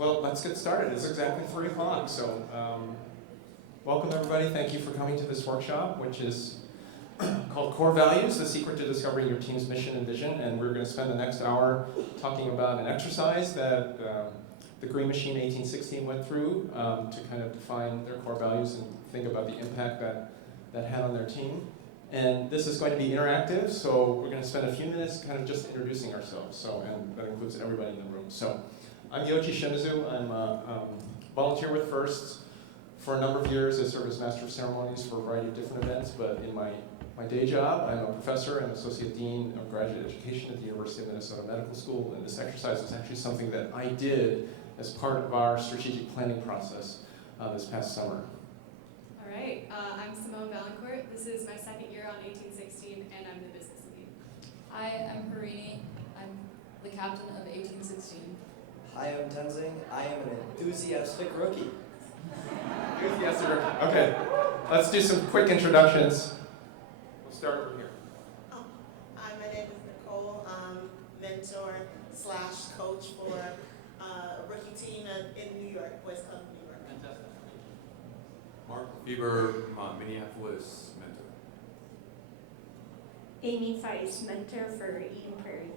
Well, let's get started. It's exactly 3 o'clock, so welcome everybody. Thank you for coming to this workshop, which is called Core Values, the Secret to Discovering Your Team's Mission and Vision. And we're going to spend the next hour talking about an exercise that the Green Machine 1816 went through to kind of define their core values and think about the impact that had on their team. And this is going to be interactive, so we're going to spend a few minutes kind of just introducing ourselves. And that includes everybody in the room. So I'm Yoichi Shimizu. I'm a volunteer with FIRST. For a number of years, I served as Master of Ceremonies for a variety of different events, but in my day job, I'm a professor and Associate Dean of Graduate Education at the University of Minnesota Medical School, and this exercise is actually something that I did as part of our strategic planning process this past summer. All right, I'm Simone Valancourt. This is my second year on 1816, and I'm the business lead. Hi, I'm Harini. I'm the captain of 1816. Hi, I'm Tenzing. I am an enthusiastic rookie. Enthusiastic rookie. Okay, let's do some quick introductions. We'll start over here. Hi, my name is Nicole. I'm mentor / coach for a rookie team in New York, West Coast, New York. Fantastic. Mark Bieber, Minneapolis mentor. Amy Feist, mentor for Eden Prairie.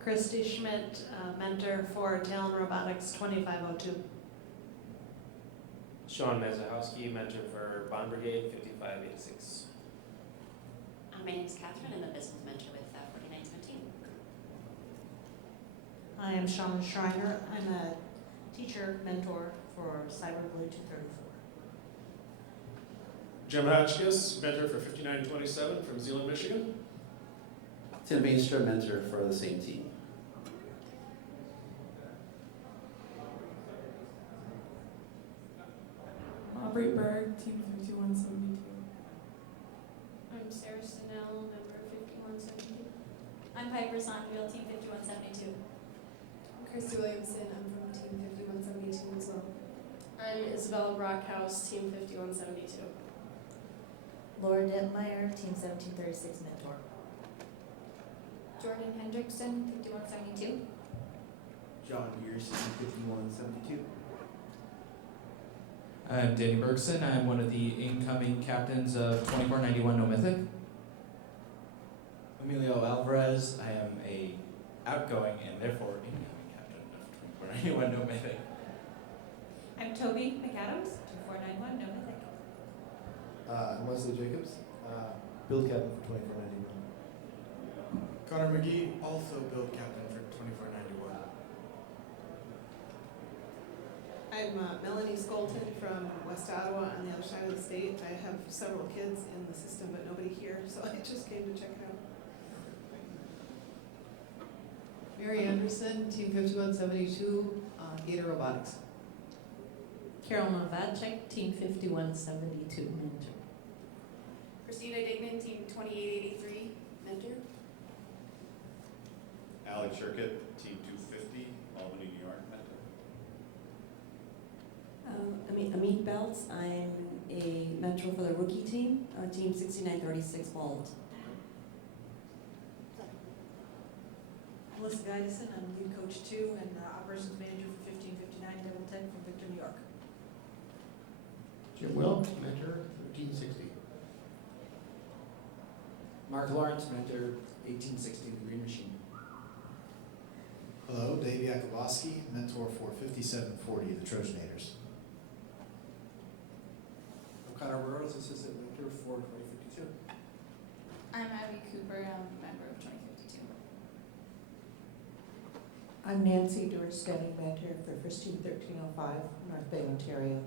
Christy Schmidt, mentor for Talon Robotics 2502. Sean Mazahowski, mentor for Bond Brigade 5586. My name is Catherine. I'm a business mentor with 4917. I am Shaman Schreiner. I'm a teacher mentor for Cyberblue 234. Jim Hotchkiss, mentor for 5927 from Zeeland, Michigan. Tim Beanstra, mentor for the same team. Aubrey Berg, Team 5172. I'm Sarah Snell, member 5172. I'm Piper Sondreville, Team 5172. I'm Christy Williamson. I'm from Team 5172 as well. I'm Isabella Brockhouse, Team 5172. Laura Detmeyer, Team 1736 mentor. Jordan Hendrickson, 5172. John Pierce, Team 5172. I'm Danny Bergson. I'm one of the incoming captains of 2491 No Mythic. Emilio Alvarez. I am a outgoing and therefore incoming captain of 2491 No Mythic. I'm Toby McAdams, 2491 No Mythic. I'm Wesley Jacobs, build captain for 2491. Connor McGee, also build captain for 2491. I'm Melanie Skolton from West Ottawa on the other side of the state. I have several kids in the system, but nobody here, so I just came to check it out. Mary Anderson, Team 5172, Gator Robotics. Carol Novacek, Team 5172 mentor. Christina Dignan, Team 2883 mentor. Alex Shirkett, Team 250, Albany, New York mentor. Amit Belts, I'm a mentor for the rookie team, Team 6936 Vault. Melissa Gideson, I'm lead coach 2 and operations manager for 1559 Devil 10 from Victor, New York. Jim Wilkes, mentor 1360. Mark Lawrence, mentor 1816 The Green Machine. Hello, Dave Yakubowski, mentor for 5740 The Trojanators. O'Connor Burrows, assistant mentor for 2052. I'm Abby Cooper. I'm a member of 2052. I'm Nancy Doerr-Stenning, mentor for First Team 1305, North Bay, Ontario.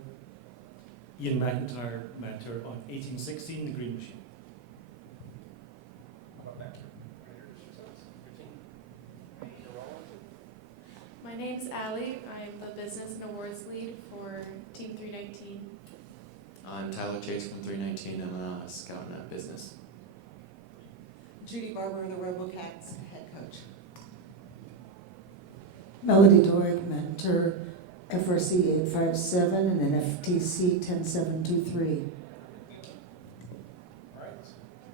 Ian McIntyre, mentor on 1816 The Green Machine. How about back here? My name's Allie. I'm the business and awards lead for Team 319. I'm Tyler Chase from 319. I'm a scout in business. Judy Barber, the RoboCats head coach. Melody Doig, mentor, FRC 857 and then FTC 10723. All right,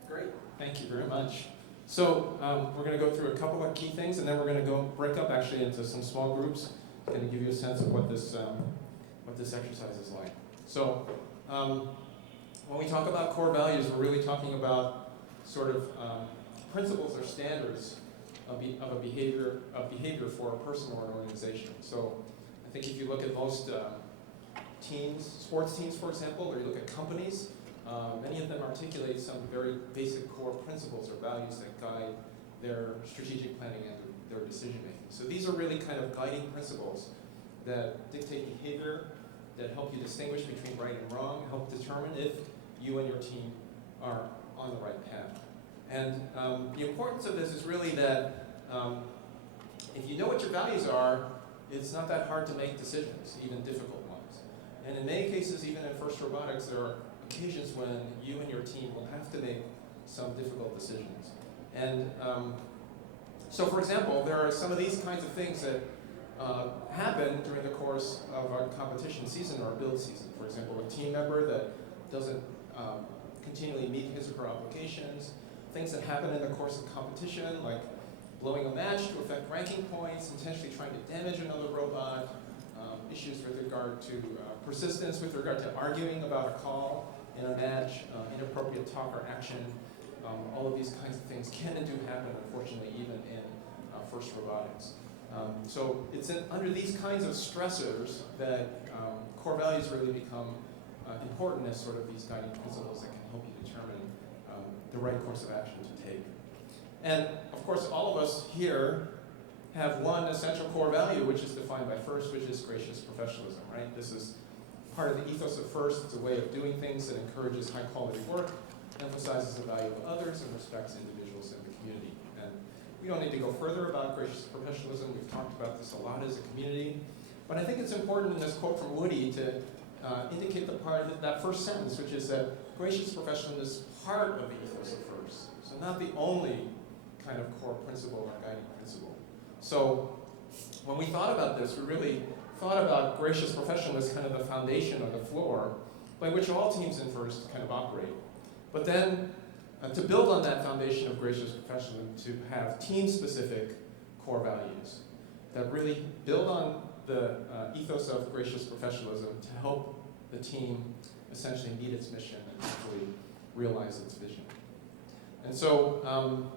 great. Thank you very much. So we're going to go through a couple of key things, and then we're going to break up actually into some small groups going to give you a sense of what this exercise is like. So when we talk about core values, we're really talking about sort of principles or standards of behavior for a person or an organization. So I think if you look at most sports teams, for example, or you look at companies, many of them articulate some very basic core principles or values that guide their strategic planning and their decision making. So these are really kind of guiding principles that dictate behavior, that help you distinguish between right and wrong, help determine if you and your team are on the right path. And the importance of this is really that if you know what your values are, it's not that hard to make decisions, even difficult ones. And in many cases, even in FIRST Robotics, there are occasions when you and your team will have to make some difficult decisions. And so, for example, there are some of these kinds of things that happen during the course of a competition season or a build season. For example, a team member that doesn't continually meet his or her obligations, things that happen in the course of competition, like blowing a match to affect ranking points, intentionally trying to damage another robot, issues with regard to persistence, with regard to arguing about a call in a match, inappropriate talk or action. All of these kinds of things can and do happen, unfortunately, even in FIRST Robotics. So it's under these kinds of stressors that core values really become important as sort of these guiding principles that can help you determine the right course of action to take. And of course, all of us here have one essential core value, which is defined by FIRST, which is gracious professionalism, right? This is part of the ethos of FIRST. It's a way of doing things that encourages high quality work, emphasizes the value of others, and respects individuals in the community. And we don't need to go further about gracious professionalism. We've talked about this a lot as a community. But I think it's important in this quote from Woody to indicate the part of that first sentence, which is that gracious professionalism is part of the ethos of FIRST. So not the only kind of core principle or guiding principle. So when we thought about this, we really thought about gracious professionalism as kind of the foundation or the floor by which all teams in FIRST kind of operate. But then to build on that foundation of gracious professionalism, to have team-specific core values that really build on the ethos of gracious professionalism to help the team essentially meet its mission and hopefully realize its vision. And so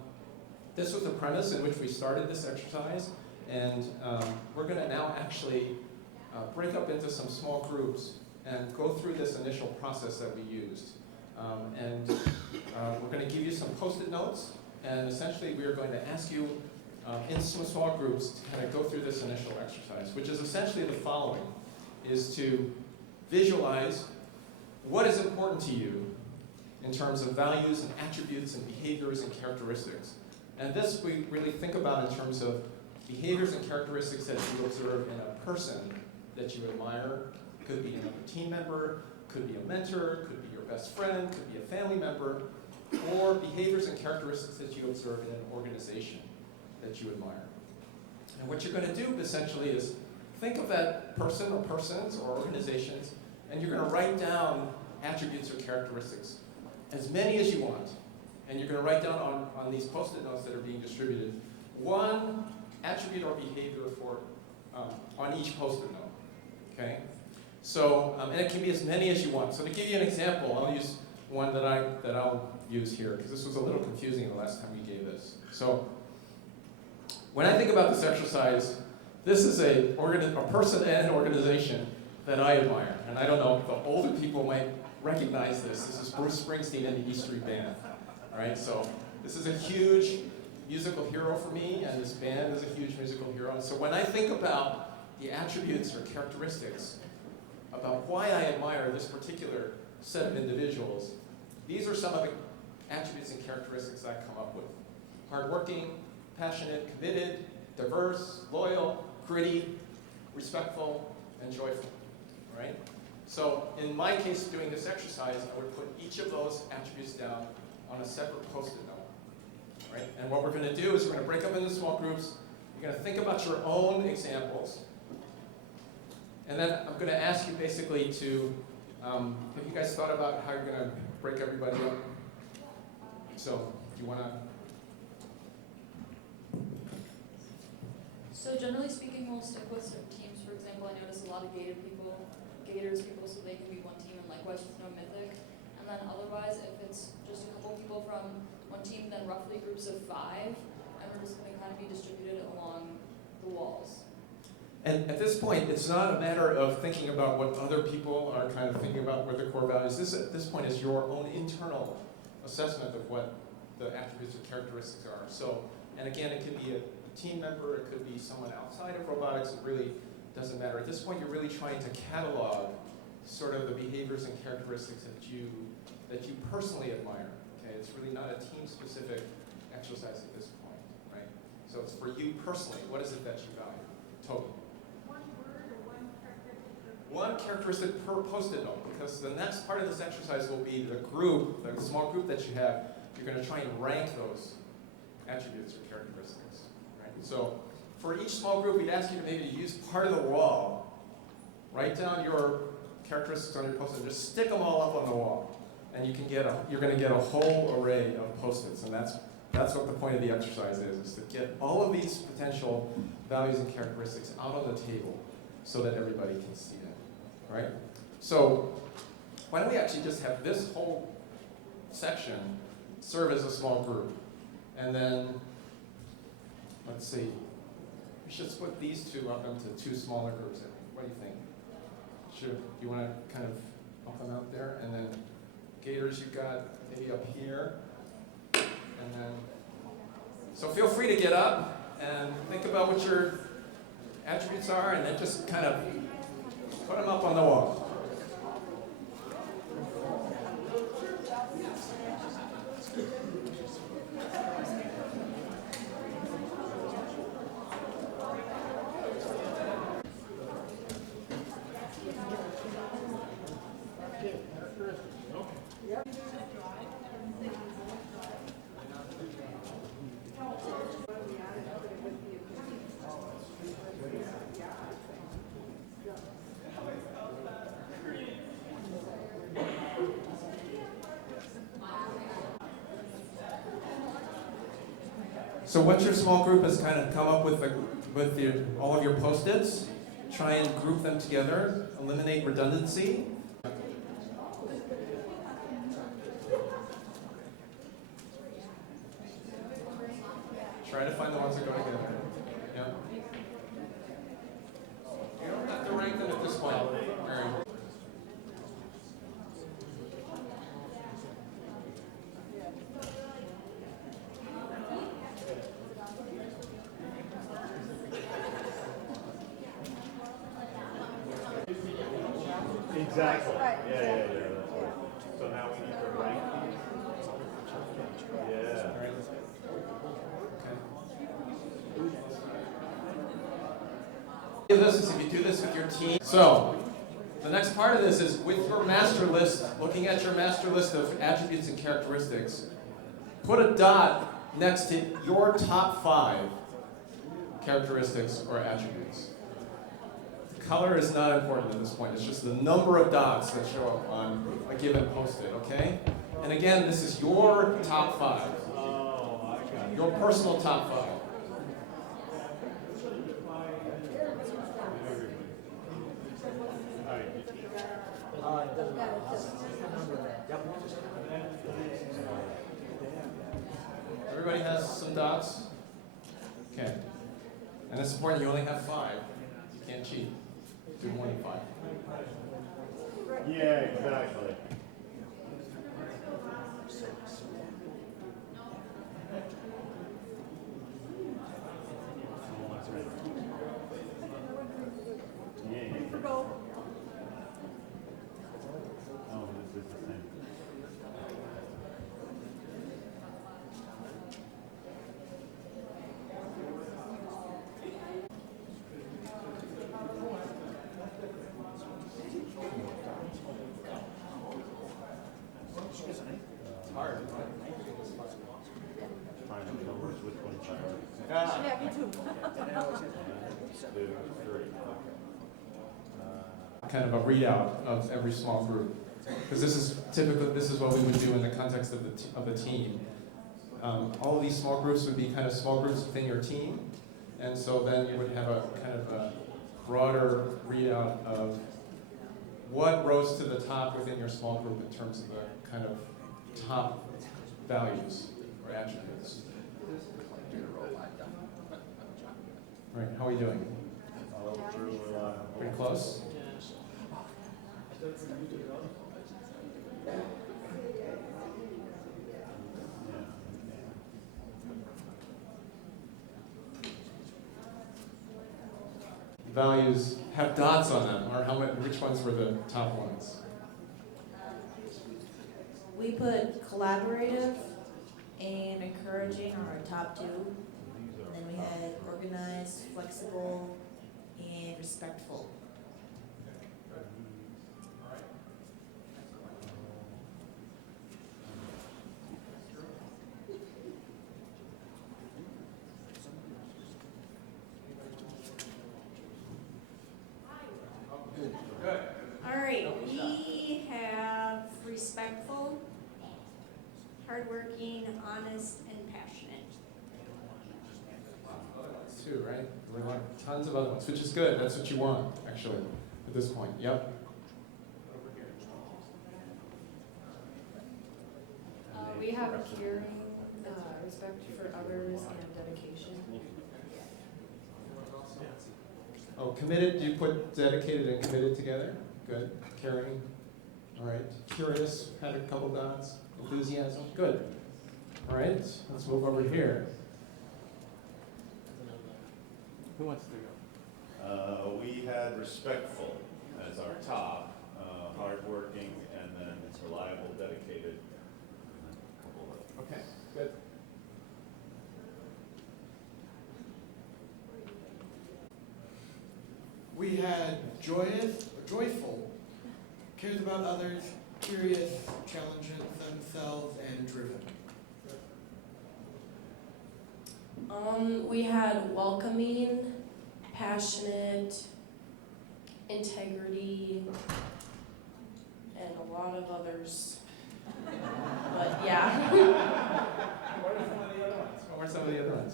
this was the premise in which we started this exercise, and we're going to now actually break up into some small groups and go through this initial process that we used. We're going to give you some Post-it notes, and essentially we are going to ask you in some small groups to kind of go through this initial exercise, which is essentially the following, is to visualize what is important to you in terms of values and attributes and behaviors and characteristics. And this we really think about in terms of behaviors and characteristics that you observe in a person that you admire. Could be another team member, could be a mentor, could be your best friend, could be a family member, or behaviors and characteristics that you observe in an organization that you admire. And what you're going to do essentially is think of that person or persons or organizations, and you're going to write down attributes or characteristics, as many as you want. And you're going to write down on these Post-it notes that are being distributed one attribute or behavior for on each Post-it note. Okay? So, and it can be as many as you want. So to give you an example, I'll use one that I'll use here, because this was a little confusing the last time we gave this. So when I think about this exercise, this is a person and an organization that I admire. And I don't know if the older people might recognize this. This is Bruce Springsteen and the E Street Band. All right, so this is a huge musical hero for me, and this band is a huge musical hero. And so when I think about the attributes or characteristics about why I admire this particular set of individuals, these are some of the attributes and characteristics I come up with. Hardworking, passionate, committed, diverse, loyal, gritty, respectful, and joyful, right? So in my case, doing this exercise, I would put each of those attributes down on a separate Post-it note, right? And what we're going to do is we're going to break up into small groups. You're going to think about your own examples. And then I'm going to ask you basically to, have you guys thought about how you're going to break everybody up? So, do you want to? So generally speaking, we'll stick with certain teams example, I notice a lot of Gators people, so they can be one team, and likewise with no Mythic. And then otherwise, if it's just a couple people from one team, then roughly groups of 5, and we're just going to kind of be distributed along the walls. And at this point, it's not a matter of thinking about what other people are kind of thinking about what their core values. This, at this point, is your own internal assessment of what the attributes or characteristics are. So, and again, it could be a team member, it could be someone outside of robotics, it really doesn't matter. At this point, you're really trying to catalog sort of the behaviors and characteristics that you personally admire. Okay, it's really not a team-specific exercise at this point, right? So it's for you personally. What is it that you value? Toby. One characteristic per post-it note, because the next part of this exercise will be the group, the small group that you have. You're going to try and rank those attributes or characteristics, right? So for each small group, we'd ask you to maybe use part of the wall. Write down your characteristics on your post-it. Just stick them all up on the wall, and you can get you're going to get a whole array of post-its, and that's what the point of the exercise is to get all of these potential values and characteristics out on the table so that everybody can see it, right? So why don't we actually just have this whole section serve as a small group, and then let's see. We should split these two up into 2 smaller groups. What do you think? You want to kind of help them out there? And then Gators, you've got maybe up here. And then, so feel free to get up and think about what your attributes are, and then just kind of put them up on the wall. So what your small group has kind of come up with all of your post-its, try and group them together, eliminate redundancy. Try to find the ones that go together. Yeah. You don't have to rank them at this point. Exactly. Yeah. So now we need to rank these. Yeah. This is if you do this with your team. So the next part of this is with your master list, looking at your master list of attributes and characteristics, put a dot next to your top 5 characteristics or attributes. Color is not important at this point. It's just the number of dots that show up on a given post-it, okay? And again, this is your top 5. Your personal top 5. Everybody has some dots? Okay. And it's important you only have 5. You can't cheat. Do more than 5. Yeah, exactly. Oh, this is the same. It's hard. Trying to tell which one's priority. Yeah, me too. 2, 3. Kind of a readout of every small group, because this is what we would do in the context of the team. All of these small groups would be kind of small groups within your team, and so then you would have a kind of a broader readout of what rose to the top within your small group in terms of the kind of top values or attributes. Right, how are we doing? Pretty close? Values have dots on them, or how many, which ones were the top ones? We put collaborative and encouraging are our top two. And then we had organized, flexible, and respectful. Good. All right, we have respectful, hardworking, honest, and passionate. Two, right? We want tons of other ones, which is good. That's what you want, actually, at this point. Yep. We have caring, respect for others, and dedication. Oh, committed, do you put dedicated and committed together? Good. Caring. All right. Curious, had a couple dots. Enthusiasm. Good. All right, let's move over here. Who wants to go? We had respectful as our top, hardworking, and then reliable, dedicated. Okay, good. We had joyful, cares about others, curious, challenges themselves, and driven. We had welcoming, passionate, integrity, and a lot of others. But yeah. What are some of the other ones? What were some of the other ones?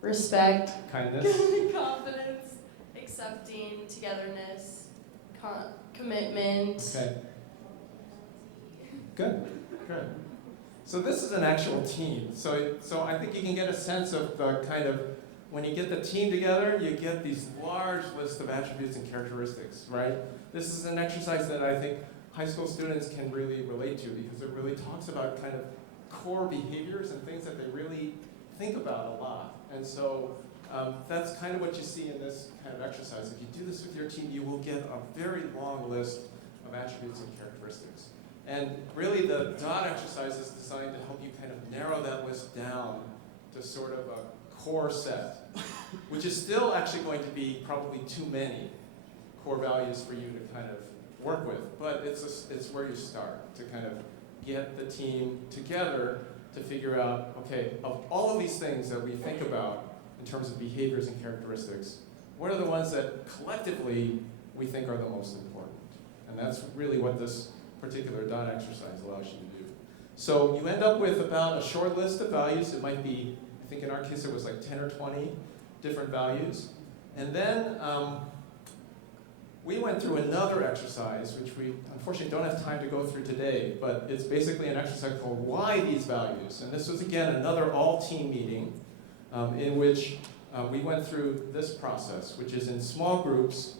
Respect, Kindness. confidence, accepting, togetherness, commitment. Okay. Good. Good. So this is an actual team. So I think you can get a sense of the kind of, when you get the team together, you get these large lists of attributes and characteristics, right? This is an exercise that I think high school students can really relate to because it really talks about kind of core behaviors and things that they really think about a lot. And so that's kind of what you see in this kind of exercise. If you do this with your team, you will get a very long list of attributes and characteristics. And really the dot exercise is designed to help you kind of narrow that list down to sort of a core set, which is still actually going to be probably too many core values for you to kind of work with. But it's where you start to kind of get the team together to figure out, okay, of all of these things that we think about in terms of behaviors and characteristics, what are the ones that collectively we think are the most important? And that's really what this particular dot exercise allows you to do. So you end up with about a short list of values. It might be, I think in our case it was like 10 or 20 different values. And then we went through another exercise, which we unfortunately don't have time to go through today, but it's basically an exercise called Why These Values? And this was, again, another all-team meeting in which we went through this process, which is in small groups.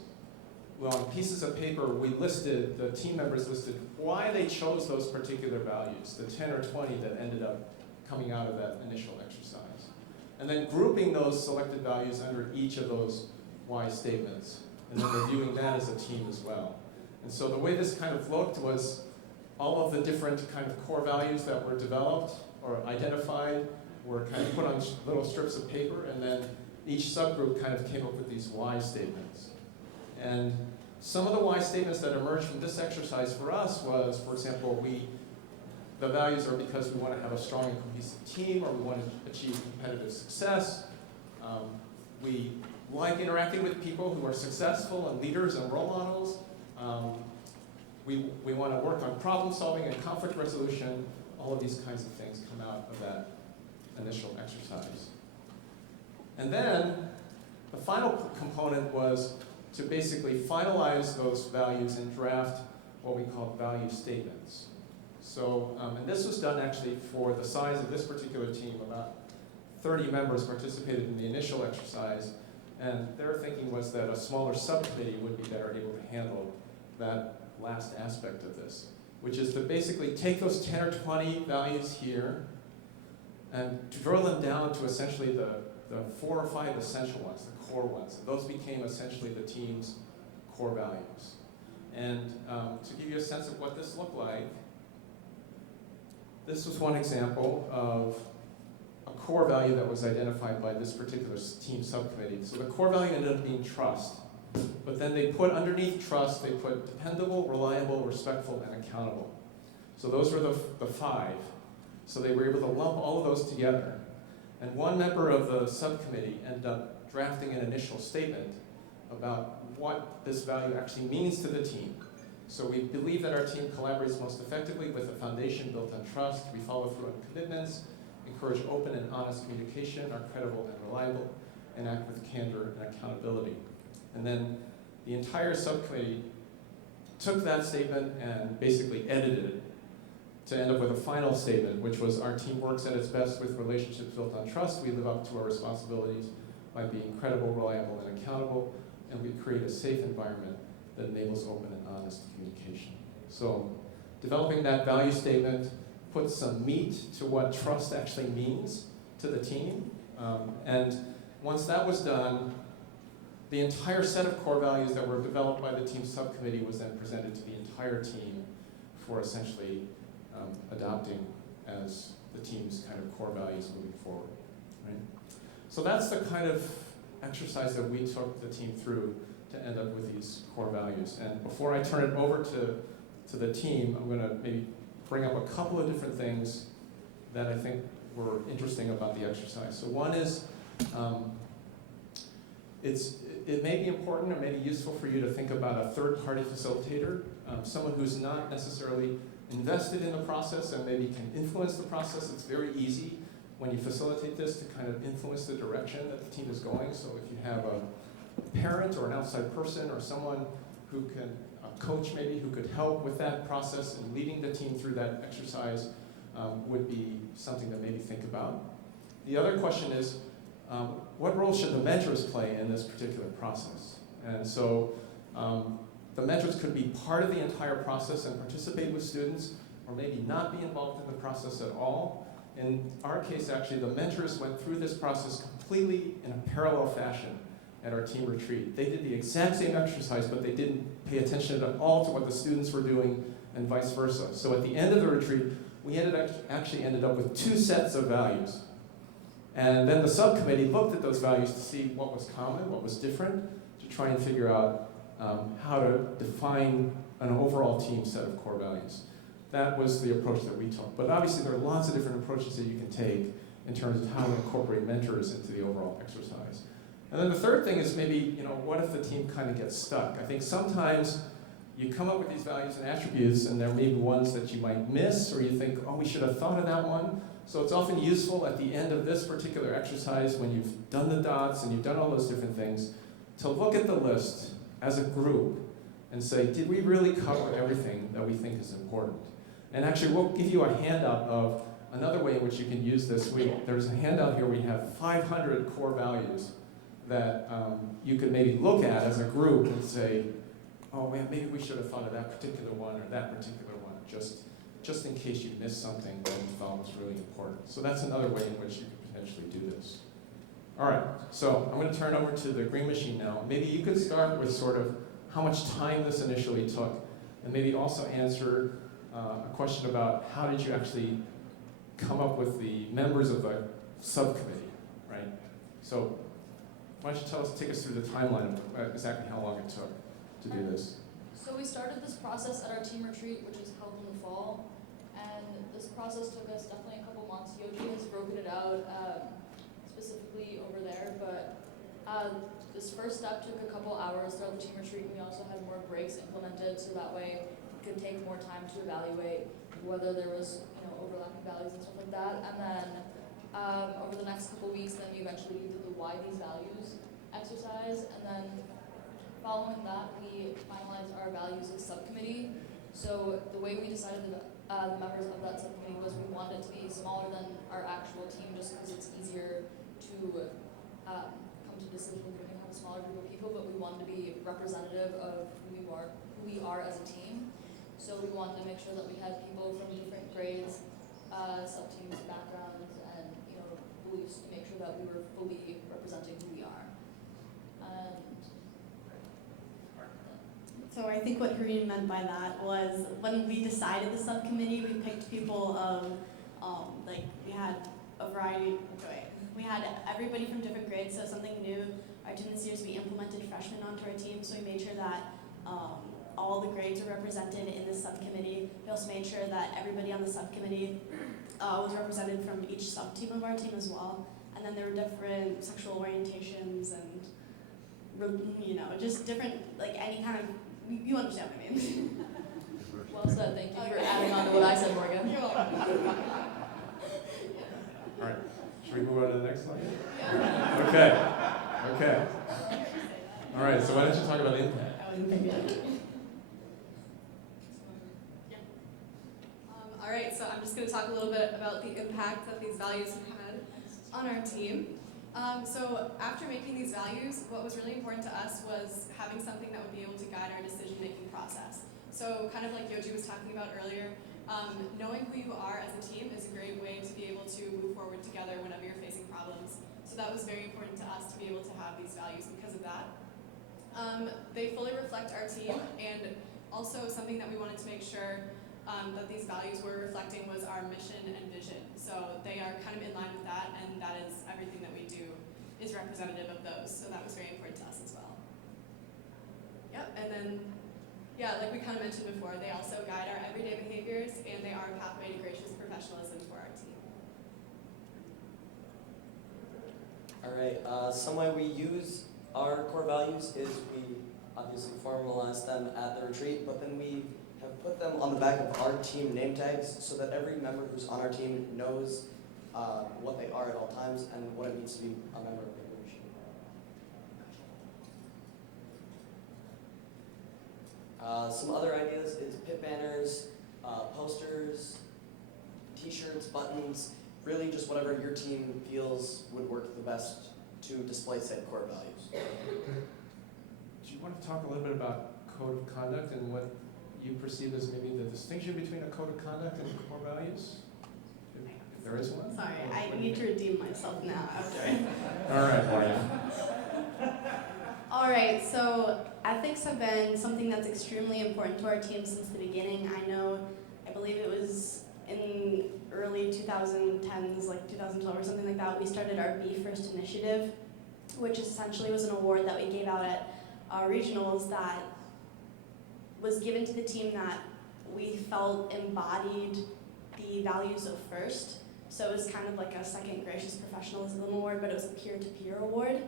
Well, on pieces of paper, the team members listed why they chose those particular values, the 10 or 20 that ended up coming out of that initial exercise. And then grouping those selected values under each of those why statements, and then reviewing that as a team as well. And so the way this kind of looked was all of the different kind of core values that were developed or identified were kind of put on little strips of paper, and then each subgroup kind of came up with these why statements. And some of the why statements that emerged from this exercise for us was, for example, the values are because we want to have a strong and cohesive team, or we want to achieve competitive success. We like interacting with people who are successful and leaders and role models. We want to work on problem solving and conflict resolution. All of these kinds of things come out of that initial exercise. And then final component was to basically finalize those values and draft what we call value statements. So, and this was done actually for the size of this particular team. About 30 members participated in the initial exercise, and their thinking was that a smaller subcommittee would be better able to handle that last aspect of this, which is to basically take those 10 or 20 values here and to drill them down to essentially the 4 or 5 essential ones, the core ones. And those became essentially the team's core values. And to give you a sense of what this looked like, this was one example of a core value that was identified by this particular team subcommittee. So the core value ended up being trust. But then they put underneath trust, they put dependable, reliable, respectful, and accountable. So those were the 5. So they were able to lump all of those together. And one member of the subcommittee ended up drafting an initial statement about what this value actually means to the team. So we believe that our team collaborates most effectively with a foundation built on trust. We follow through on commitments, encourage open and honest communication, are credible and reliable, and act with candor and accountability. And then the entire subcommittee took that statement and basically edited it to end up with a final statement, which was our team works at its best with relationships built on trust. We live up to our responsibilities by being credible, reliable, and accountable, and we create a safe environment that enables open and honest communication. So developing that value statement puts some meat to what trust actually means to the team. And once that was done, the entire set of core values that were developed by the team subcommittee was then presented to the entire team for essentially adopting as the team's kind of core values moving forward. Right? So that's the kind of exercise that we took the team through to end up with these core values. And before I turn it over to the team, I'm going to maybe bring up a couple of different things that I think were interesting about the exercise. So one is, it may be important or may be useful for you to think about a third-party facilitator, someone who's not necessarily invested in the process and maybe can influence the process. It's very easy when you facilitate this to kind of influence the direction that the team is going. So if you have a parent or an outside person or someone who can, a coach maybe, who could help with that process and leading the team through that exercise would be something to maybe think about. The other question is, what role should the mentors play in this particular process? And so the mentors could be part of the entire process and participate with students, or maybe not be involved in the process at all. In our case, actually, the mentors went through this process completely in a parallel fashion at our team retreat. They did the exact same exercise, but they didn't pay attention at all to what the students were doing and vice versa. So at the end of the retreat, we actually ended up with 2 sets of values. And then the subcommittee looked at those values to see what was common, what was different, to try and figure out how to define an overall team set of core values. That was the approach that we took. But obviously there are lots of different approaches that you can take in terms of how to incorporate mentors into the overall exercise. And then the third thing is maybe, what if the team kind of gets stuck? I think sometimes you come up with these values and attributes and there may be ones that you might miss, or you think, oh, we should have thought of that one. So it's often useful at the end of this particular exercise, when you've done the dots and you've done all those different things, to look at the list as a group and say, did we really cover everything that we think is important? And actually, we'll give you a handout of another way in which you can use this. There's a handout here where you have 500 core values that you could maybe look at as a group and say, oh man, maybe we should have thought of that particular one or that particular one, just in case you missed something that you thought was really important. So that's another way in which you could potentially do this. All right, so I'm going to turn over to the green machine now. Maybe you could start with sort of how much time this initially took, and maybe also answer a question about how did you actually come up with the members of the subcommittee, right? So why don't you take us through the timeline of exactly how long it took to do this? So we started this process at our team retreat, which was held in the fall, and this process took us definitely a couple months. Yogi has broken it out specifically over there, but this first step took a couple hours throughout the team retreat, and we also had more breaks implemented so that way we could take more time to evaluate whether there was overlapping values and stuff like that. And then over the next couple weeks, then we eventually did the why these values. exercise, and then following that, we finalized our values as subcommittee. So the way we decided the members of that subcommittee was we wanted it to be smaller than our actual team, just because it's easier to come to decisions when you have a smaller group of people. But we wanted to be representative of who we are as a team. So we wanted to make sure that we had people from different grades, sub-teams, backgrounds, and beliefs to make sure that we were fully representing who we are. So I think what Kareen meant by that was when we decided the subcommittee, we picked people of, we had a variety, we had everybody from different grades, so something new. Our team this year is we implemented freshmen onto our team, so we made sure that all the grades were represented in the subcommittee. We also made sure that everybody on the subcommittee was represented from each sub-team of our team as well. And then there were different sexual orientations and, just different, any kind of, you understand what I mean. Well said, thank you for adding on to what I said, Morgan. You're welcome. All right, should we move on to the next slide? Okay. All right, so why don't you talk about impact? All right, so I'm just going to talk a little bit about the impact that these values have had on our team. So after making these values, what was really important to us was having something that would be able to guide our decision-making process. So kind of like Yoji was talking about earlier, knowing who you are as a team is a great way to be able to move forward together whenever you're facing problems. So that was very important to us to be able to have these values because of that. They fully reflect our team, and also something that we wanted to make sure that these values were reflecting was our mission and vision. So they are kind of in line with that, and that is everything that we do is representative of those. So that was very important to us as well. Yep, and then, like we kind of mentioned before, they also guide our everyday behaviors, and they are a pathway to gracious professionalism for our team. All right, some way we use our core values is we obviously formalize them at the retreat, but then we have put them on the back of our team name tags so that every member who's on our team knows what they are at all times and what it means to be a member of the group. Some other ideas is pit banners, posters, t-shirts, buttons, really just whatever your team feels would work the best to display said core values. Do you want to talk a little bit about code of conduct and what you perceive as maybe the distinction between a code of conduct and core values? If there is one? Sorry, I need to redeem myself now after. All right, Maria. All right, so ethics have been something that's extremely important to our team since the beginning. I believe it was in early 2010s, like 2012 or something like that, we started our Be First initiative, which essentially was an award that we gave out at our regionals that was given to the team that we felt embodied the values of FIRST. So it was kind of like a second gracious professionalism award, but it was a peer-to-peer award.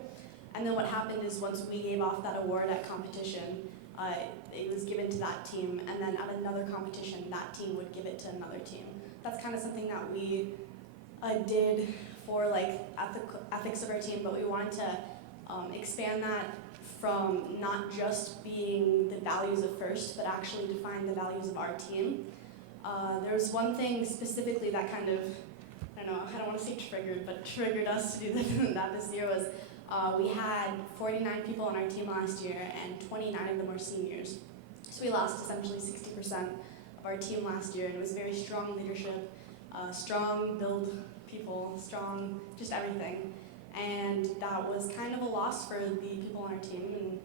And then what happened is once we gave off that award at competition, it was given to that team, and then at another competition, that team would give it to another team. That's kind of something that we did for ethics of our team, but we wanted to expand that from not just being the values of FIRST, but actually define the values of our team. There was one thing specifically that kind of, I don't want to say triggered, but triggered us to do that this year was we had 49 people on our team last year, and 29 of them were seniors. So we lost essentially 60% of our team last year, and it was very strong leadership, strong build people, strong just everything. And that was kind of a loss for the people on our team.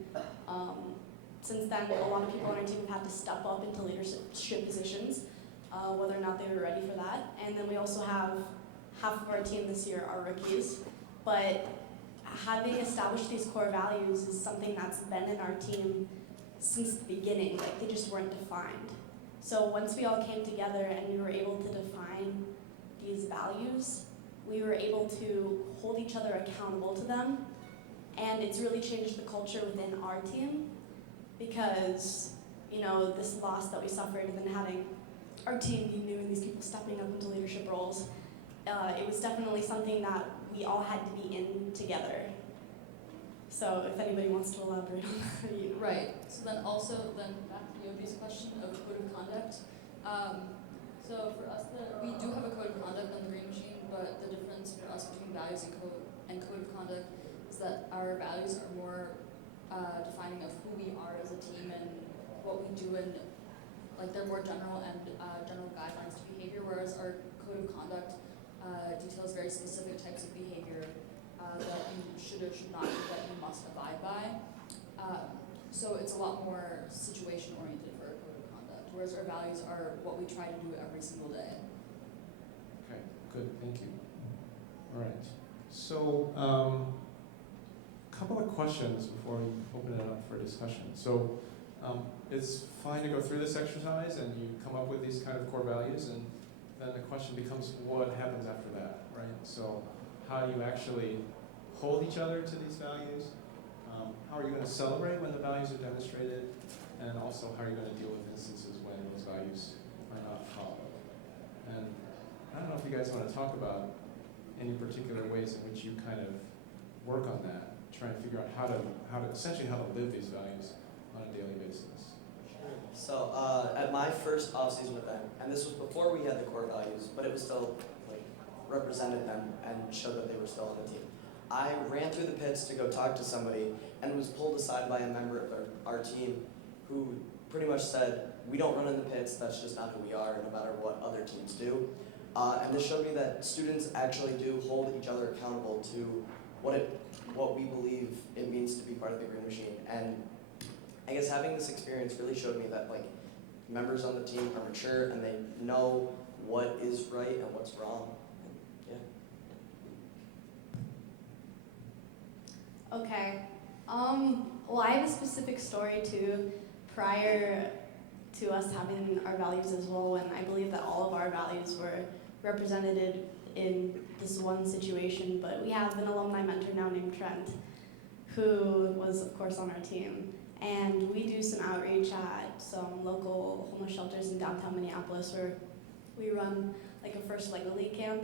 And since then, a lot of people on our team have had to step up into leadership positions, whether or not they were ready for that. And then we also have half of our team this year are rookies. But having established these core values is something that's been in our team since the beginning. Like, they just weren't defined. So once we all came together and we were able to define these values, we were able to hold each other accountable to them, and it's really changed the culture within our team because, this loss that we suffered and then having our team be new and these people stepping up into leadership roles, it was definitely something that we all had to be in together. So if anybody wants to elaborate on that, you know. Right. So then also then back to Yobi's question of code of conduct. So for us, we do have a code of conduct on the Green Machine, but the difference for us between values and code of conduct is that our values are more defining of who we are as a team and what we do, and like they're more general and general guidelines to behavior, whereas our code of conduct details very specific types of behavior that you should or should not do, that you must abide by. So it's a lot more situation oriented for our code of conduct, whereas our values are what we try to do every single day. Okay, good, thank you. All right, so a couple of questions before we open it up for discussion. So it's fine to go through this exercise and you come up with these kind of core values, and then the question becomes what happens after that, right? So how do you actually hold each other to these values? How are you going to celebrate when the values are demonstrated? And also, how are you going to deal with instances when those values are not followed? And I don't know if you guys want to talk about any particular ways in which you kind of work on that, try and figure out how to essentially how to live these values on a daily basis. So at my first off-season event, and this was before we had the core values, but it was still like represented them and showed that they were still on the team. I ran through the pits to go talk to somebody and was pulled aside by a member of our team who pretty much said, we don't run in the pits, that's just not who we are, no matter what other teams do. And this showed me that students actually do hold each other accountable to what we believe it means to be part of the Green Machine. And I guess having this experience really showed me that like members on the team are mature and they know what is right and what's wrong. Yeah. Okay. Well, I have a specific story too, prior to us having our values as well, and I believe that all of our values were represented in this one situation, but we have an alumni mentor now named Trent, who was, of course, on our team. And we do some outreach at some local homeless shelters in downtown Minneapolis, where we run like a first Lego League camp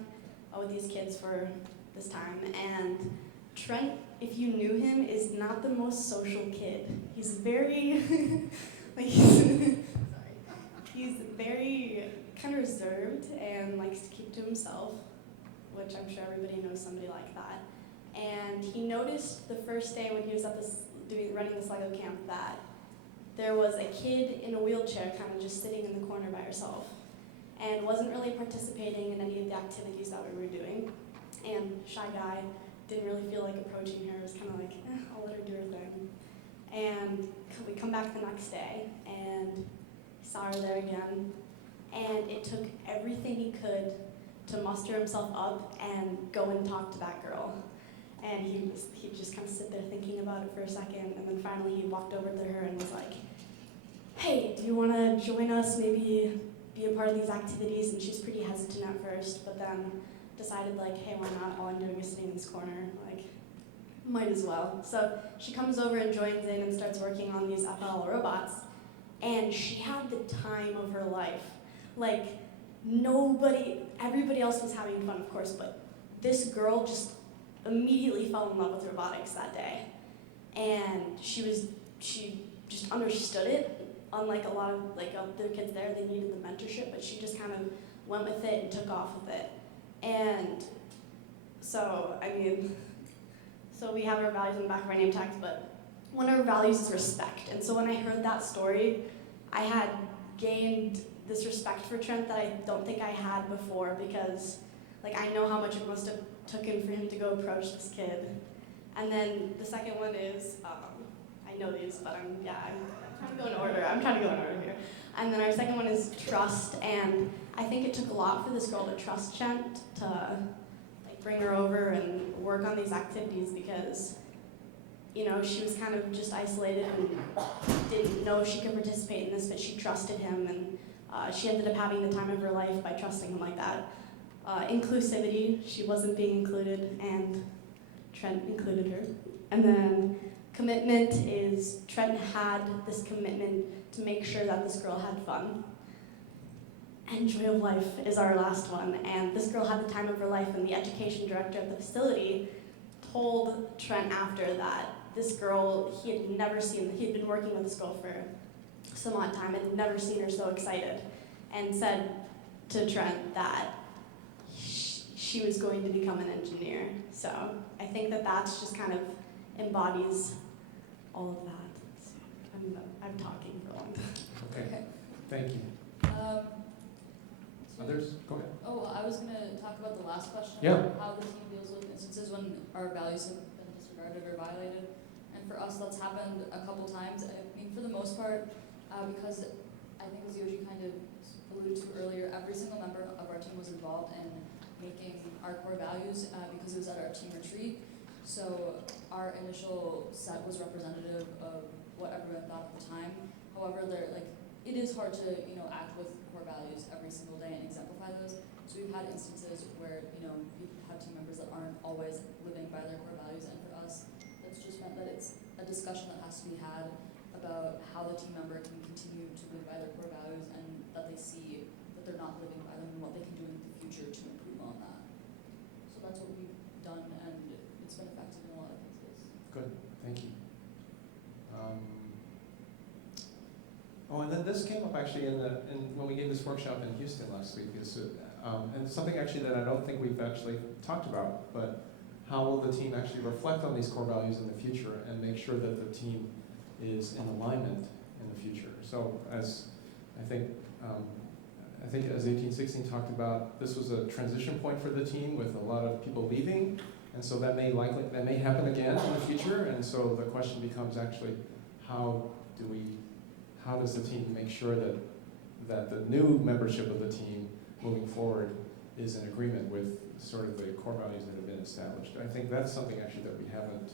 with these kids for this time. And Trent, if you knew him, is not the most social kid. He's very, like, he's very kind of reserved and likes to keep to himself, which I'm sure everybody knows somebody like that. And he noticed the first day when he was at this running this Lego camp that there was a kid in a wheelchair kind of just sitting in the corner by herself and wasn't really participating in any of the activities that we were doing. And shy guy, didn't really feel like approaching her, was kind of like, I'll let her do her thing. And we come back the next day and saw her there again, and it took everything he could to muster himself up and go and talk to that girl. And he'd just kind of sit there thinking about it for a second, and then finally he walked over to her and was like, hey, do you want to join us, maybe be a part of these activities? And she's pretty hesitant at first, but then decided like, hey, why not? All I'm doing is sitting in this corner, like, might as well. So she comes over and joins in and starts working on these FL robots, and she had the time of her life. Like, everybody else was having fun, of course, but this girl just immediately fell in love with robotics that day. And she just understood it. Unlike a lot of other kids there, they needed the mentorship, but she just kind of went with it and took off with it. And so, so we have our values on the back of our name tags, but one of our values is respect. And so when I heard that story, I had gained this respect for Trent that I don't think I had before, because I know how much it must have taken for him to go approach this kid. And then the second one is, I know these, but I'm trying to go in order. Here. And then our second one is trust, and I think it took a lot for this girl to trust Trent to bring her over and work on these activities, because she was kind of just isolated and didn't know if she could participate in this, but she trusted him, and she ended up having the time of her life by trusting him like that. Inclusivity, she wasn't being included, and Trent included her. And then commitment is Trent had this commitment to make sure that this girl had fun. And joy of life is our last one. And this girl had the time of her life, and the education director at the facility told Trent after that this girl, he had never seen, he had been working with this girl for some odd time and had never seen her so excited, and said to Trent that she was going to become an engineer. So I think that that's just kind of embodies all of that. So I'm talking for a long time. Okay, thank you. Others? Go ahead. Oh, I was gonna talk about the last question. Yeah. How the team deals with instances when our values have been disregarded or violated. And for us, that's happened a couple times. I mean, for the most part, because I think as Yoji kind of alluded to earlier, every single member of our team was involved in making our core values because it was at our team retreat. So our initial set was representative of what everyone thought at the time. However, it is hard to act with core values every single day and exemplify those. So we've had instances where you have team members that aren't always living by their core values, and for us, that's just meant that it's a discussion that has to be had about how the team member can continue to live by their core values and that they see that they're not living by them and what they can do in the future to improve on that. So that's what we've done, and it's been effective in a lot of cases. Good, thank you. And then this came up actually when we gave this workshop in Houston last week, and something actually that I don't think we've actually talked about, but how will the team actually reflect on these core values in the future and make sure that the team is in alignment in the future. So as I think as 1816 talked about, this was a transition point for the team with a lot of people leaving, and so that may happen again in the future, and so the question becomes actually how does the team make sure that the new membership of the team moving forward is in agreement with sort of the core values that have been established. I think that's something actually that we haven't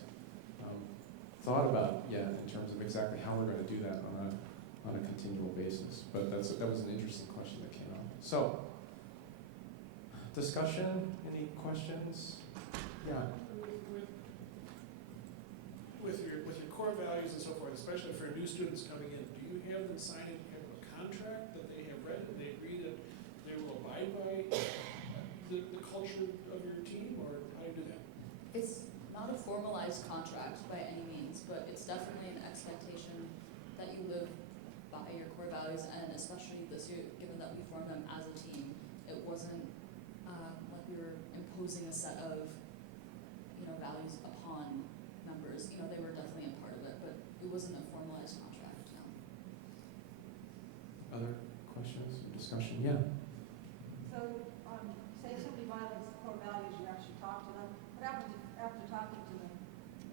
thought about yet in terms of exactly how we're going to do that on a continual basis. But that was an interesting question that came up. So, discussion, any questions? Yeah. With your core values and so forth, especially for new students coming in, do you have them sign any kind of a contract that they have read and they agree that they will abide by the culture of your team, or how do you do that? It's not a formalized contract by any means, but it's definitely an expectation that you live by your core values, and especially this year, given that we formed them as a team, it wasn't like we were imposing a set of values upon members. They were definitely a part of it, but it wasn't a formalized contract. No. Other questions or discussion? Yeah. So, say somebody violates the core values, you actually talk to them. What happens if after talking to them,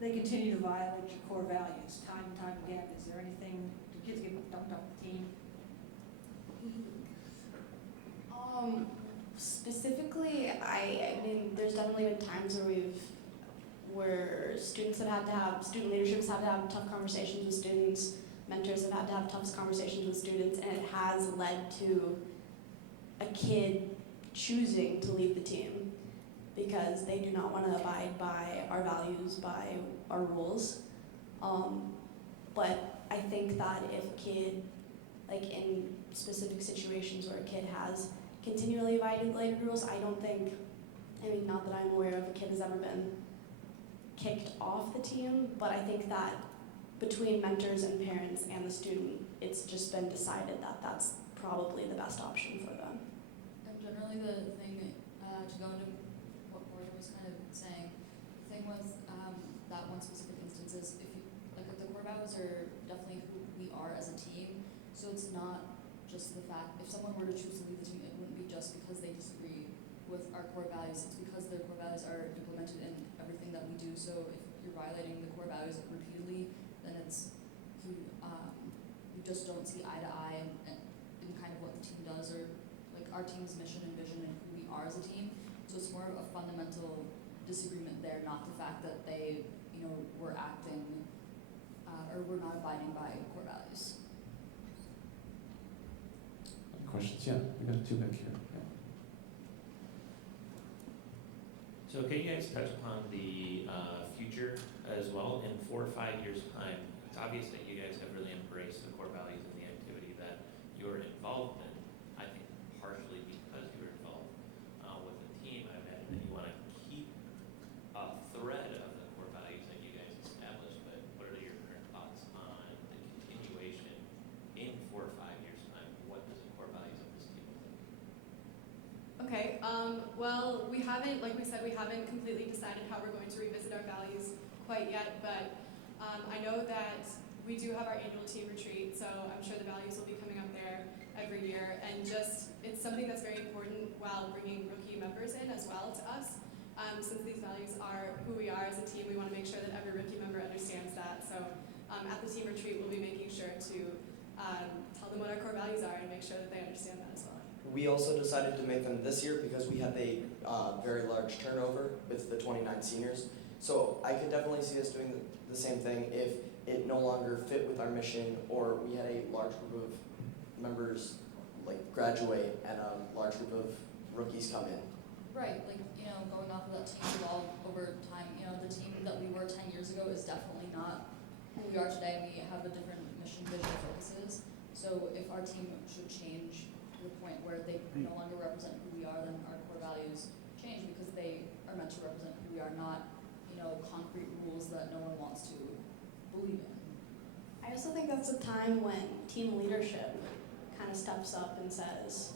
they continue to violate your core values time and time again? Is there anything, do kids get dumped off the team? Specifically, I mean, there's definitely been times where students have had to have, student leaderships have to have tough conversations with students, mentors have had to have tough conversations with students, and it has led to a kid choosing to leave the team because they do not want to abide by our values, by our rules. But I think that if a kid, like in specific situations where a kid has continually violated rules, not that I'm aware of, a kid has ever been kicked off the team, but I think that between mentors and parents and the student, it's just been decided that that's probably the best option for them. And generally the thing, to go into what Morgan was kind of saying, the thing with that one specific instance is if the core values are definitely who we are as a team, so it's not just the fact, if someone were to choose to leave the team, it wouldn't be just because they disagree with our core values, it's because their core values are implemented in everything that we do. So if you're violating the core values repeatedly, then it's you just don't see eye to eye in kind of what the team does, or like our team's mission and vision and who we are as a team. So it's more of a fundamental disagreement there, not the fact that they were acting or were not abiding by core values. Questions? Yeah, we got two back here. Yeah. So can you guys touch upon the future as well? In 4 or 5 years' time, it's obvious that you guys have really embraced the core values and the activity that you're involved in. I think partially because you're involved with the team, I imagine that you want to keep a thread of the Well, we haven't, like we said, we haven't completely decided how we're going to revisit our values quite yet, but I know that we do have our annual team retreat, so I'm sure the values will be coming up there every year, and just, it's something that's very important while bringing rookie members in as well to us. Since these values are who we are as a team, we want to make sure that every rookie member understands that. So at the team retreat, we'll be making sure to tell them what our core values are and make sure that they understand that as well. We also decided to make them this year because we had a very large turnover with the 29 seniors. So I could definitely see us doing the same thing if it no longer fit with our mission, or we had a large group of members like graduate and a large group of rookies come in. Right, like, going off of that team evolve over time, the team that we were 10 years ago is definitely not who we are today. We have a different mission, vision, focuses. So if our team should change to the point where they no longer represent who we are, then our core values change because they are meant to represent who we are, not, concrete rules that no one wants to believe in. I also think that's a time when team leadership kind of steps up and says,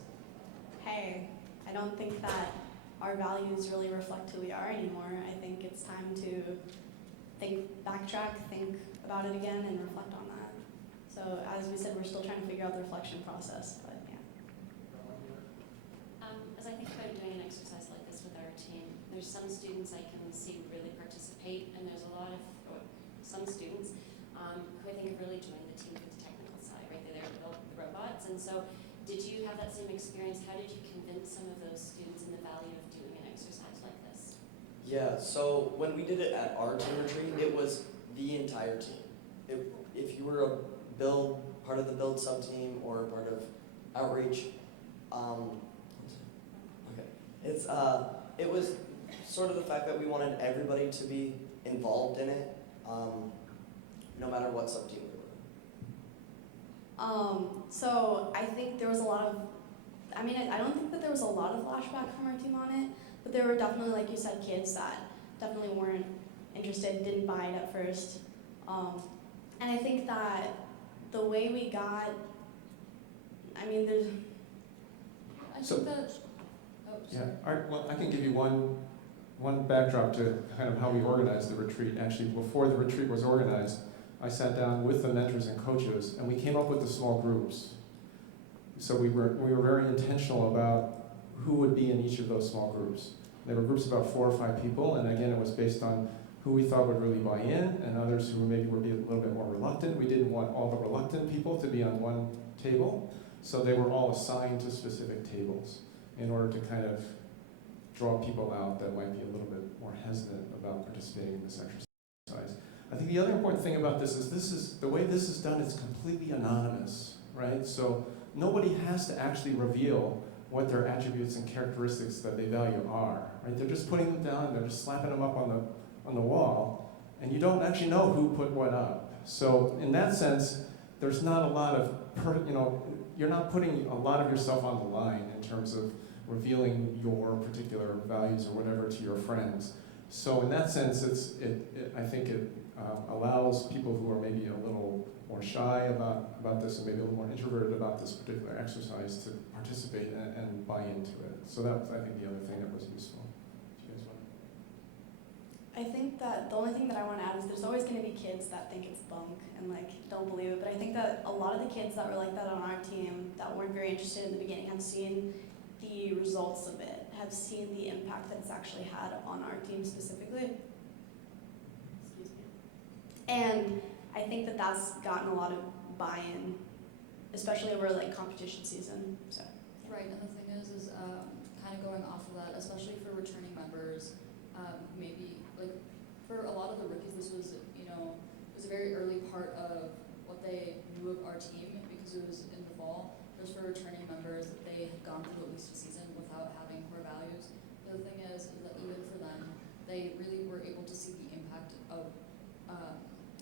hey, I don't think that our values really reflect who we are anymore. I think it's time to backtrack, think about it again, and reflect on that. So as we said, we're still trying to figure out the reflection process, but yeah. As I think about doing an exercise like this with our team, there's some students I can see really participate, and there's a lot of, some students who I think have really joined the team for the technical side, right? They're there to build the robots. And so did you have that same experience? How did you convince some of those students in the value of doing an exercise like this? Yeah, so when we did it at our team retreat, it was the entire team. If you were part of the build sub-team or part of outreach, it was sort of the fact that we wanted everybody to be involved in it, no matter what sub-team we were. So I think there was a lot of, I don't think that there was a lot of flashback from our team on it, but there were definitely, like you said, kids that definitely weren't interested, didn't buy it at first. And I think that the way we got, there's... Well, I can give you one backdrop to kind of how we organized the retreat. Actually, before the retreat was organized, I sat down with the mentors and coaches, and we came up with the small groups. So we were very intentional about who would be in each of those small groups. There were groups of about 4 or 5 people, and again, it was based on who we thought would really buy in, and others who maybe would be a little bit more reluctant. We didn't want all the reluctant people to be on one table, so they were all assigned to specific tables in order to kind of draw people out that might be a little bit more hesitant about participating in this exercise. I think the other important thing about this is the way this is done, it's completely anonymous, right? So nobody has to actually reveal what their attributes and characteristics that they value are, right? They're just putting them down, they're just slapping them up on the wall, and you don't actually know who put what up. So in that sense, there's not a lot of, you're not putting a lot of yourself on the line in terms of revealing your particular values or whatever to your friends. So in that sense, I think it allows people who are maybe a little more shy about this and maybe a little more introverted about this particular exercise to participate and buy into it. So that was, I think, the other thing that was useful. Do you guys want to? I think that the only thing that I want to add is there's always going to be kids that think it's bunk and don't believe it, but I think that a lot of the kids that were like that on our team that weren't very interested in the beginning have seen the results of it, have seen the impact that it's actually had on our team specifically. Excuse me. And I think that that's gotten a lot of buy-in, especially over competition season. So. Right, and the thing is kind of going off of that, especially for returning members, maybe for a lot of the rookies, this was it was a very early part of what they knew of our team because it was in the fall. Just for returning members, they had gone through at least a season without having core values. The other thing is that even for them, they really were able to see the impact of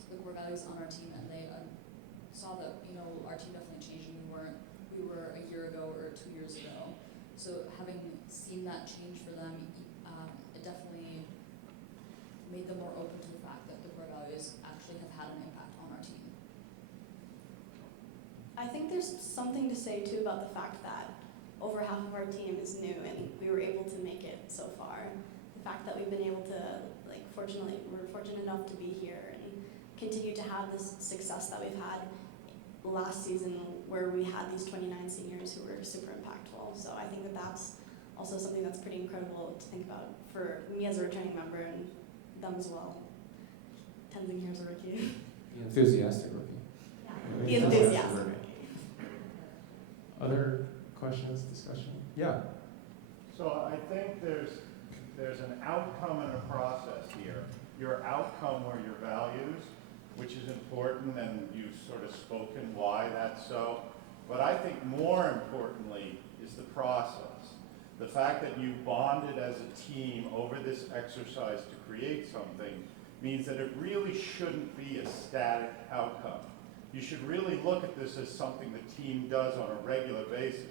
the core values on our team, and they saw that our team definitely changed, and we were a year ago or 2 years ago. So having seen that change for them, it definitely made them more open to the fact that the core values actually have had an impact on our team. I think there's something to say too about the fact that over half of our team is new, and we were able to make it so far. The fact that we've been able to, like, fortunately, we're fortunate enough to be here and continue to have this success that we've had last season, where we had these 29 seniors who were super impactful. So I think that that's also something that's pretty incredible to think about for me as a returning member and them as well. Tenzing here as a rookie. The enthusiastic rookie. Yeah. The enthusiastic rookie. Other questions, discussion? Yeah. So I think there's an outcome and a process here. Your outcome were your values, which is important, and you've sort of spoken why that's so. But I think more importantly is the process. The fact that you bonded as a team over this exercise to create something means that it really shouldn't be a static outcome. You should really look at this as something the team does on a regular basis.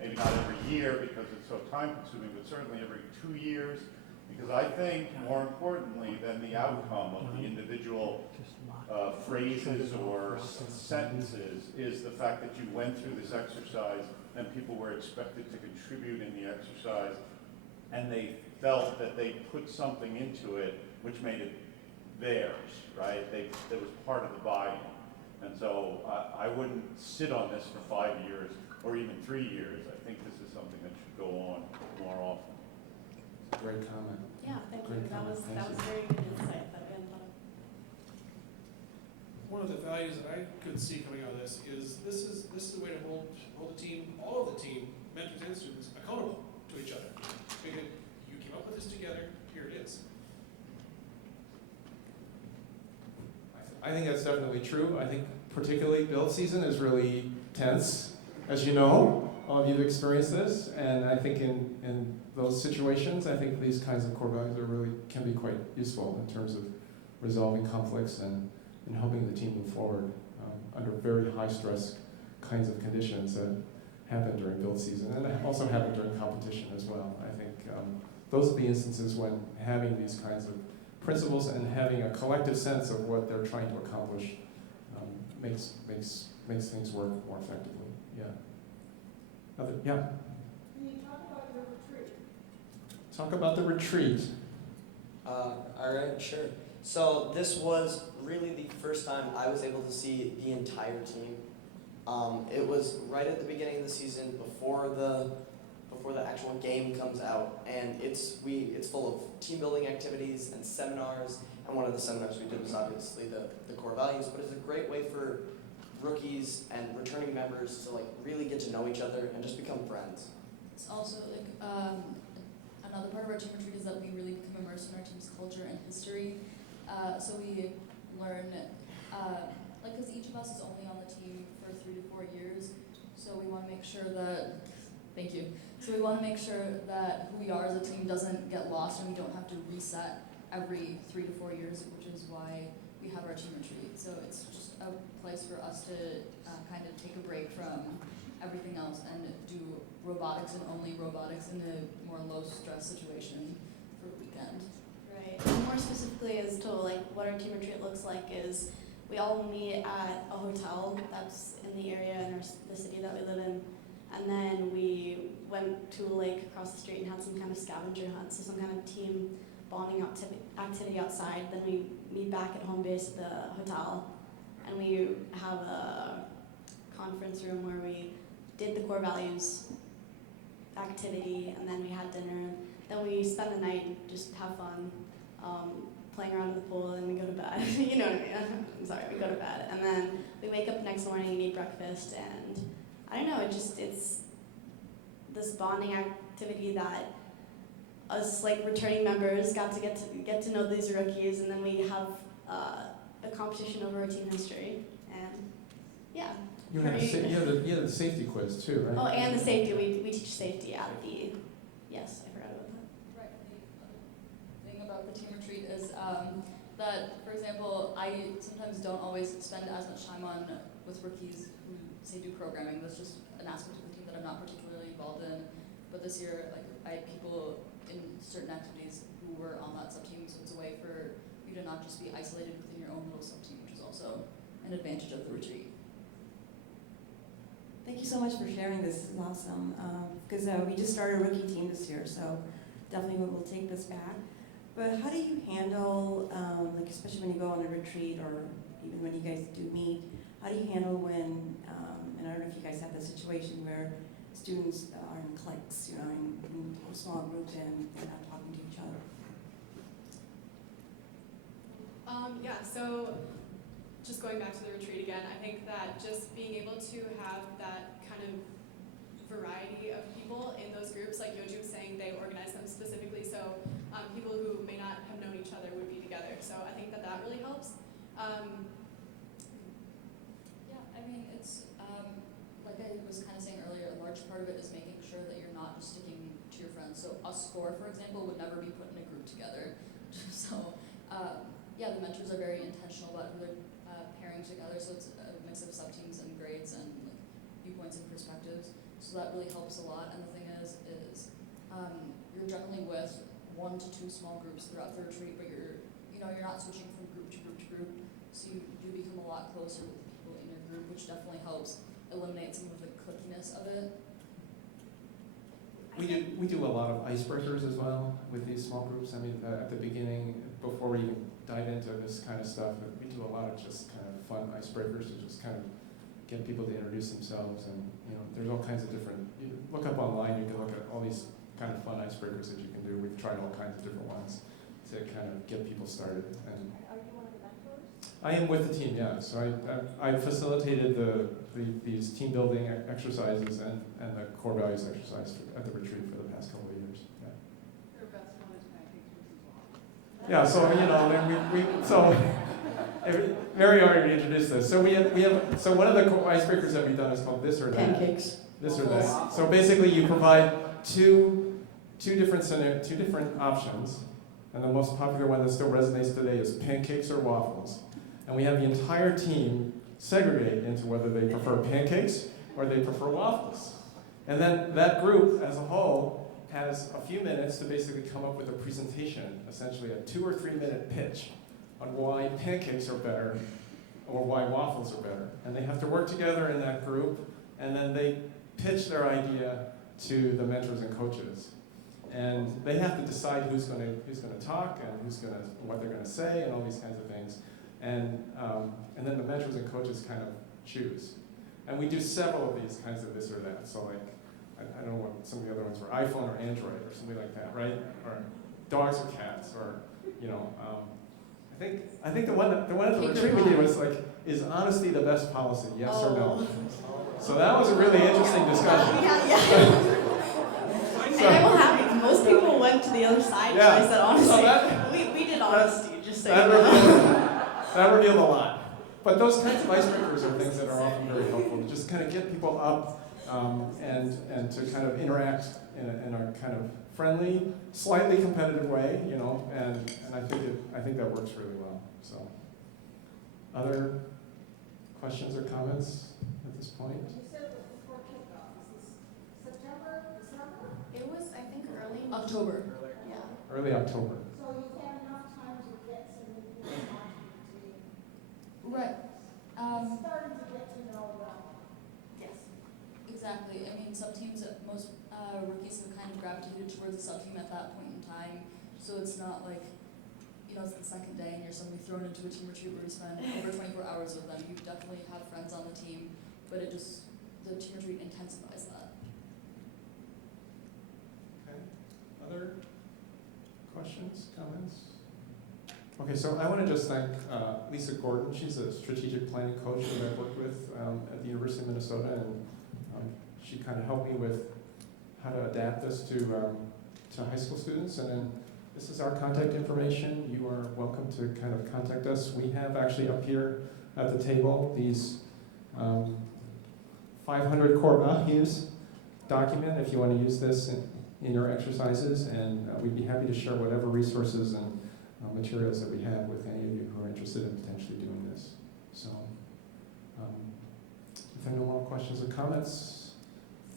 Maybe not every year because it's so time consuming, but certainly every 2 years. Because I think more importantly than the outcome of the individual phrases or sentences is the fact that you went through this exercise and people were expected to contribute in the exercise, and they felt that they put something into it which made it theirs, right? That was part of the buy-in. And so I wouldn't sit on this for 5 years or even 3 years. I think this is something that should go on more often. Great comment. Yeah, thank Great you. That comment. was Thank you. very good insight that we hadn't thought of. One of the values that I could see coming out of this is a way to hold the team, all of the team, mentors and students, accountable to each other. Because you came up with this together, here it is. I think that's definitely true. I think particularly build season is really tense, as you know. All of you have experienced this, and I think in those situations, I think these kinds of core values can be quite useful in terms of resolving conflicts and helping the team move forward under very high stress kinds of conditions that happen during build season, and also happen during competition as well. I think those are the instances when having these kinds of principles and having a collective sense of what they're trying to accomplish makes things work more effectively. Yeah. Yeah. Can you talk about your retreat? Talk about the retreat. All right, sure. So this was really the first time I was able to see the entire team. It was right at the beginning of the season, before the actual game comes out, and it's full of team building activities and seminars. And one of the seminars we did was obviously the core values, but it's a great way for rookies and returning members to like really get to know each other and just become friends. It's also like another part of our team retreat is that we really become immersed in our team's culture and history. So we learn, because each of us is only on the team for 3 to 4 years, so we want to make sure that, thank you. So we want to make sure that who we are as a team doesn't get lost and we don't have to reset every 3 to 4 years, which is why we have our team retreat. So it's just a place for us to kind of take a break from everything else and do robotics and only robotics in a more low stress situation for a weekend. Right. And more specifically as to like what our team retreat looks like is we all meet at a hotel that's in the area in the city that we live in. And then we went to a lake across the street and had some kind of scavenger hunt, so some kind of team bonding activity outside. Then we meet back at home base at the hotel, and we have a conference room where we did the core values activity, and then we had dinner. Then we spend the night and just have fun, playing around in the pool, and we go to bed. You know what I mean? I'm sorry, we go to bed. And then we wake up the next morning and eat breakfast, and I don't know, it's this bonding activity that us like returning members got to get to know these rookies, and then we have a competition over our team history, and yeah. You had the safety quiz too, right? Oh, and the safety, we teach safety at the, yes, I forgot about that. Right, the other thing about the team retreat is that, for example, I sometimes don't always spend as much time with rookies who say do programming. That's just an aspect of the team that I'm not particularly involved in. But this year, like I had people in certain activities who were on that sub-team, so it's a way for you to not just be isolated within your own little sub-team, which is also an advantage of the retreat. Thank Thank you so much for sharing this. This is awesome. Because we just started a rookie team this year, so definitely we'll take this back. But how do you handle, like especially when you go on a retreat or even when you guys do meet, how do you handle when, and I don't know if you guys have the situation where students are in cliques, you know, in small groups and they're not talking to each other? Yeah, so just going back to the retreat again, I think that just being able to have that kind of variety of people in those groups, like Yoji was saying, they organize them specifically so people who may not have known each other would be together. So I think that that really helps. Yeah, I mean, it's, like I was kind of saying earlier, a large part of it is making sure that you're not just sticking to your friends. So us four, for example, would never be put in a group together. So, yeah, the mentors are very intentional about who they're pairing together. So it's a mix of sub-teams and grades and like viewpoints and perspectives. So that really helps a lot. And the thing is you're generally with 1 to 2 small groups throughout the retreat, but you're not switching from group to group to group. So you do become a lot closer with the people in your group, which definitely helps eliminate some of the clickiness of it. We do a lot of icebreakers as well with these small groups. I mean, at the beginning, before we even dive into this kind of stuff, we do a lot of just kind of fun icebreakers to just kind of get people to introduce themselves. And there's all kinds of different. You look up online, you can look at all these kind of fun icebreakers that you can do. We've tried all kinds of different ones to kind of get people started. And Are you one of the mentors? I am with the team, yeah. So I facilitated these team building exercises and the core values exercise at the retreat for the past couple of years. Yeah. Their best one is pancakes versus waffles. Yeah. So Mary already introduced this. So we have so one of the icebreakers that we've done is called this or that. Pancakes. This or that. So basically, you provide two different options. And the most popular one that still resonates today is pancakes or waffles. And we have the entire team segregate into whether they prefer pancakes or they prefer waffles. And then that group as a whole has a few minutes to basically come up with a presentation, essentially a 2 or 3 minute pitch on why pancakes are better or why waffles are better. And they have to work together in that group, and then they pitch their idea to the mentors and coaches. And they have to decide who's going to talk and what they're going to say and all these kinds of things. And then the mentors and coaches kind of choose. And we do several of these kinds of this or that. So like, I don't know what some of the other ones were, iPhone or Android or something like that, right? Or dogs or cats, or I think the one at the retreat we did was like, is honesty the best policy? Yes or no? So that was a really interesting discussion. Yeah. And I will have it. Most people went to the other side. Yeah. So I said honesty. So we did honesty. Just so you know. That revealed a lot. But those kinds of icebreakers are things that are often very helpful to just kind of get people up and to kind of interact in a kind of friendly, slightly competitive way, and I think that works really well. So, other questions or comments at this point? You said it was before kickoff. Is this September, December? It was, I think, early October. Yeah. Early October. So you've had enough time to get some new people onto the team. Right. Starting to get to know them. Yes. Exactly. I mean, some teams, most rookies have kind of gravitated towards a sub-team at that point in time. So it's not like, it's the second day and you're suddenly thrown into a team retreat where you spend over 24 hours with them. You definitely have friends on the team, but the team retreat intensifies that. Okay. Other questions, comments? Okay, so I want to just thank Lisa Gordon. She's a strategic planning coach that I've worked with at the University of Minnesota, and she kind of helped me with how to adapt this to high school students. And then this is our contact information. You are welcome to kind of contact us. We have actually up here at the table these 500 core values document if you want to use this in your exercises, and we'd be happy to share whatever resources and materials that we have with any of you who are interested in potentially doing this. So if there are no more questions or comments,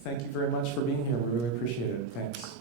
thank you very much for being here. We really appreciate it. Thanks.